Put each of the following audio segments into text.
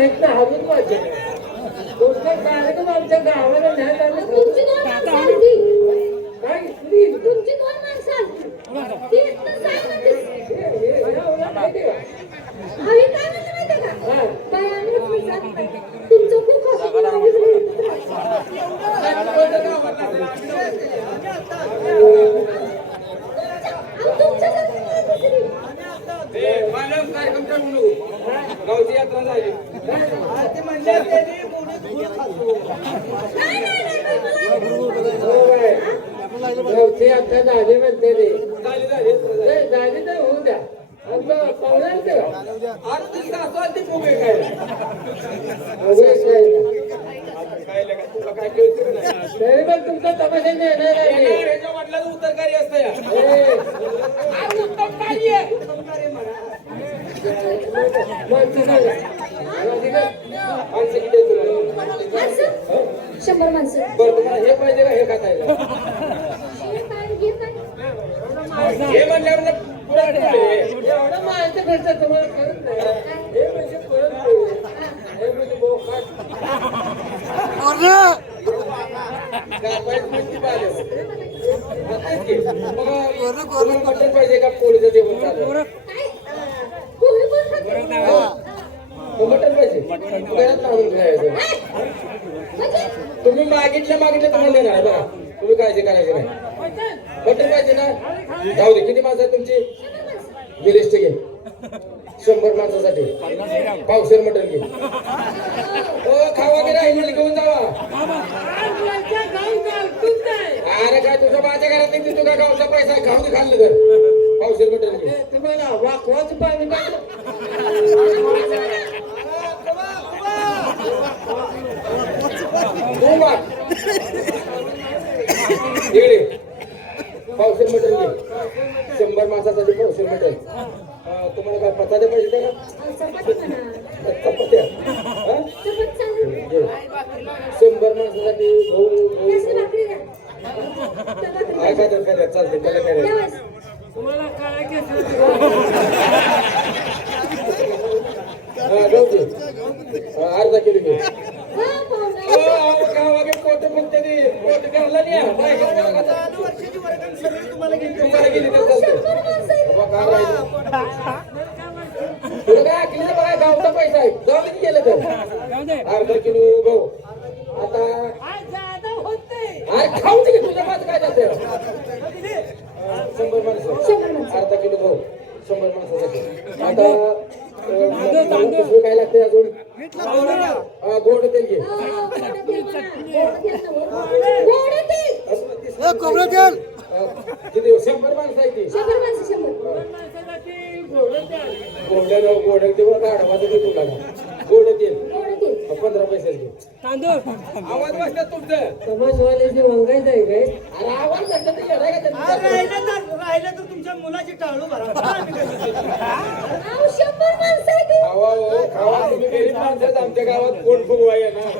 माहित नाही हवं माझ्या तुमचा कार्यक्रम आमच्या गावाला नाही झाला तुमची दोन माणसं आलती. काय इथली? तुमची दोन माणसं आलती. ती इथनं सांग म्हणते. एवढं माहिती का? आम्ही काय म्हणलं माहितीये का? हा. बाई, आम्ही तुम्ही जात नाही. तुमचं खूप हसून आवाज येतो. आणि तुमच्यासारखं नाही दुसरी. कार्यक्रम करू नको गावची यात्रा झाली नाही, नाही, नाही, मला गावची आता झाली म्हणते रे झाली झाली झाली तर होऊ द्या आमचं पाहुण्याचं का? आज तुझी सासू आली फुगे काय वगैरे काय नाही. काय लगा तुला काय कळतं नाही तरी पण तुमचा तमाशा नेणार आहे ह्याच्या वडिलाचं उत्तरकारी असतं या आज उत्तरकारी आहे माणसं सांगा. माणसं किती आहेत तुला माणसं? 100 माणसं. बरं तुम्हाला हे पाहिजे का हे खातायला हे काय, हे काय? हे म्हणल्यावर ना पुरा एवढं माणसं भेटतात तुम्हाला कळत नाही हे म्हणजे परत पोहे. हे म्हणजे बोकाट. गावात मस्ती पाहिजे मटण पाहिजे का पोळीचं जेवण चालू काय? पोहे कोण खाते? मटण पाहिजे घरात आणून खायचं म्हणजे? तुम्ही मागितलं तुम्हाला देणार आहे बघा तुम्ही काळजी करायची नाही मटण पाहिजे ना जाऊ दे किती माणसं आहेत तुमची 100 माणसं. ही लिस्ट घे 100 माणसासाठी पावशेर मटण घे खावा की राहिली घेऊन जावा अरे काय तुझ्या माझ्या घरात नाही तुझ्या गावचा पैसा खाऊ दे खाल्लं तर पावशेर मटण घे तुम्हाला वाकवाचं पाणी टाकलं इकडे पावशेर मटण घे 100 माणसासाठी पावशेर मटण तुम्हाला काय पताते पाहिजे का चपाती म्हणा. चपात्या हा? चपाती चांगली. घे. 100 माणसासाठी गहू त्याची भाकरी द्या. चपाती काय काय तर काय चालते त्याला काय द्या वास. तुम्हाला काय घेतलं जाऊ दे अर्धा किलो घे हा, पाहुणा. गावा घे पोट फक्त पोट घालला नाही तुम्हाला गेली तर चालते 100 माणसं आहेत. तुला काय ऐकलं बघा गावचा पैसा आहे जाऊ दे गेलं तर अर्धा किलो गहू आता अरे खाऊ दे की तुझ्या माझं काय जातं 100 माणसं अर्धा किलो गहू 100 माणसासाठी आता दुसरं काय लागतंय अजून गोड तेल घे गोड तेल. किती 100 माणसं आहे ती 100 माणसं 100. गोड तेव्हा गाढवाचं ते तुला गोड तेल गोड तेल. 15 पैसे घे तांदूळ आवाज वाजतात तुमचं समाजवाल्याची वंगायचं आहे काय अरे आवाज वाजतात ते येणार का त्यांचं? राहिलं तर तुमच्या मुलाची टाळू भरा अहो, 100 माणसं आहेत. खावा हो, खावा तुम्ही गरीब माणसं आहेत, आमच्या गावात पोट फुगवा आहे ना हा,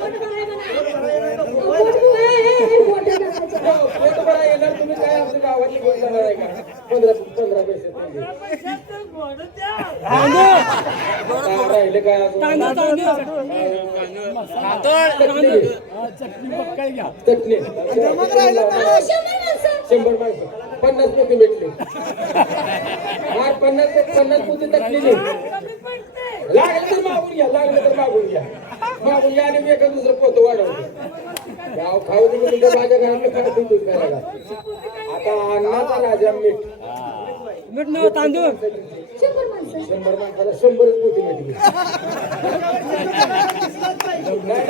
पोट भराय म्हणा. पोट भराय, हे, पोट भरायचं. पोट भरा येणार तुम्ही काय आमच्या गावातली घेऊन जाणार आहे का 15 पैसे तुम्ही. आता राहिले काय अजून? चटणी अहो, 100 माणसं. 100 माणसं 50 पोती भेटली 50 पोती चटणी लागलं तर मागून घ्या मागून घ्या आणि मी एका दुसरं पोतं वाढवतो गाव खाऊ दे म्हणजे माझ्या घरातलं खरं तुम्ही करायला आता अन्नाचा राजा मीठ तांदूळ 100 माणसं. 100 माणसाला 100च पोती भेटली नाही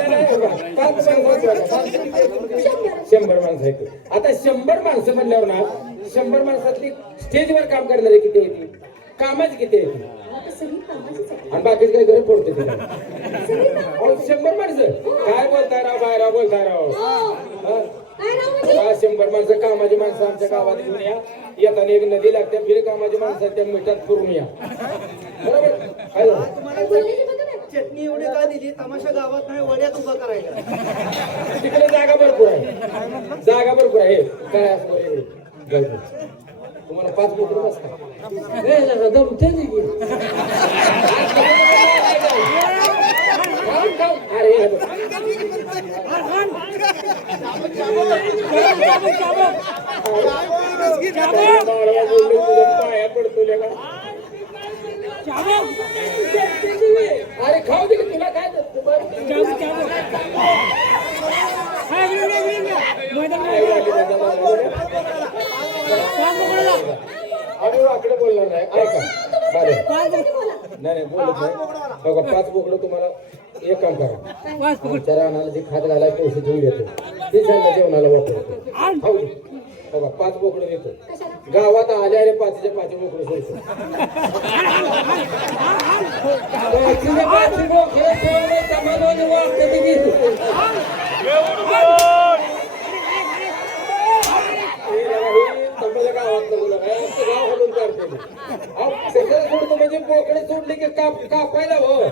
100 माणसं आहेत आता 100 माणसं म्हणल्यावर ना 100 माणसातली स्टेजवर काम करणारे किती येते कामाची किती येते आता सगळी कामाचीच आहे. आणि बाकीचे काही घरी पडते तिला सगळी कामाची. 100 माणसं काय बोलताय राव बाहेर बोलताय राव हो. हा? काय नाव म्हणजे? 100 माणसं कामाची माणसं आमच्या गावात घेऊन या येताना एक नदी लागते फिर कामाची माणसं त्या मिठात फिरून या बरोबर काय झालं? काय बोलण्याची बघा ना. चटणी एवढी का दिली तमाशा गावात नाही वड्यात उभा करायला तिकडे जागा भरपूर आहे काय असं एवढी जाऊ दे. तुम्हाला 5 मित्र बसता जमते अरे खाऊ दे की तुला काय आम्ही वाकडं बोलणार नाही ऐका बरं नाही बोलत नाही बघा 5 बोकडं तुम्हाला एक काम करा आमच्या रानाला जे खात घालायला पैसे ठेवून घेतो ते त्यांना जेवणाला वापरतो खाऊ दे बघा 5 बोकडं देतो गावात आले अरे 5च्या 5 बोकडं सोडतो 5 बोकडं सोडून समाधानी वाटतं ते घेतो गावातलं बोला गाव हलून काढतो सगळं सोडतो म्हणजे बोकडे सोडले की कापायला हो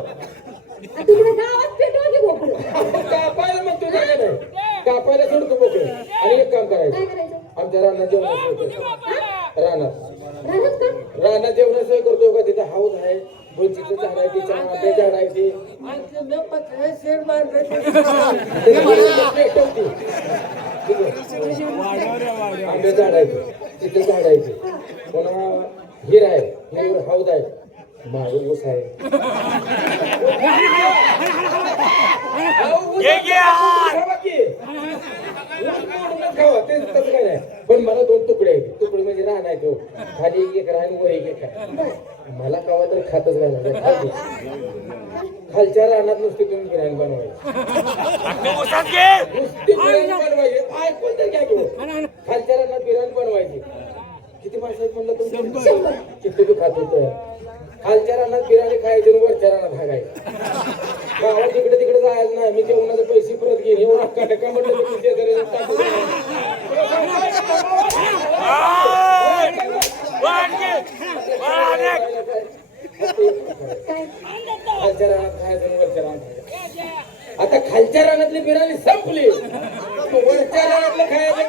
तिकडे गावात पेटवा की बोकडं. कापायला म्हणतो जागा नाही कापायला सोडतो बोकडे आणि एक काम काय करायचं करायचं आमच्या रानात जेवण सोय करतो रानात राहत का रानात जेवण सोय करतो का तिथं हाऊस आहे बोलचीचं झाड आहे तिच्या आंबे झाड आहे ते शेर मारले आंबे झाड आहे तिथे झाड आहे ते पुन्हा हिर आहे हिरवर हौद आहे मागे ऊस आहे खावा ते तसं काय नाही पण मला 2 तुकडे आहेत तुकडे म्हणजे रान आहे तो खाली एक रान वर एक मला कवा तर खातच घालायचं खालच्या रानात नुसती तुम्ही बिर्याणी बनवायची नुसती बिर्याणी बनवायची ऐकून तर घ्या घेऊ खालच्या रानात बिर्याणी बनवायची किती माणसं आहेत म्हणलं तुम्ही किती बी खात होतं खालच्या रानात बिर्याणी खायची आणि वरच्या रानात भागायचं गावात तिकडे तिकडे जायचं नाही मी जेवणाचे पैसे परत घेईन एवढा काटका म्हणलं तर तुझ्या घरी टाकू खालच्या रानात खायचं आणि वरच्या रानात खायचं आता खालच्या रानातली बिर्याणी संपली वरच्या रानातलं खायचं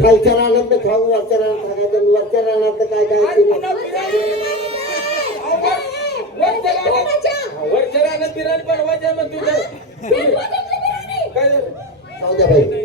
खालच्या रानात खाऊ वरच्या रानात खायचं वरच्या रानात काय काय वरच्या रानात बिर्याणी बनवायच्या मग तुझं काय झालं जाऊ द्या बाई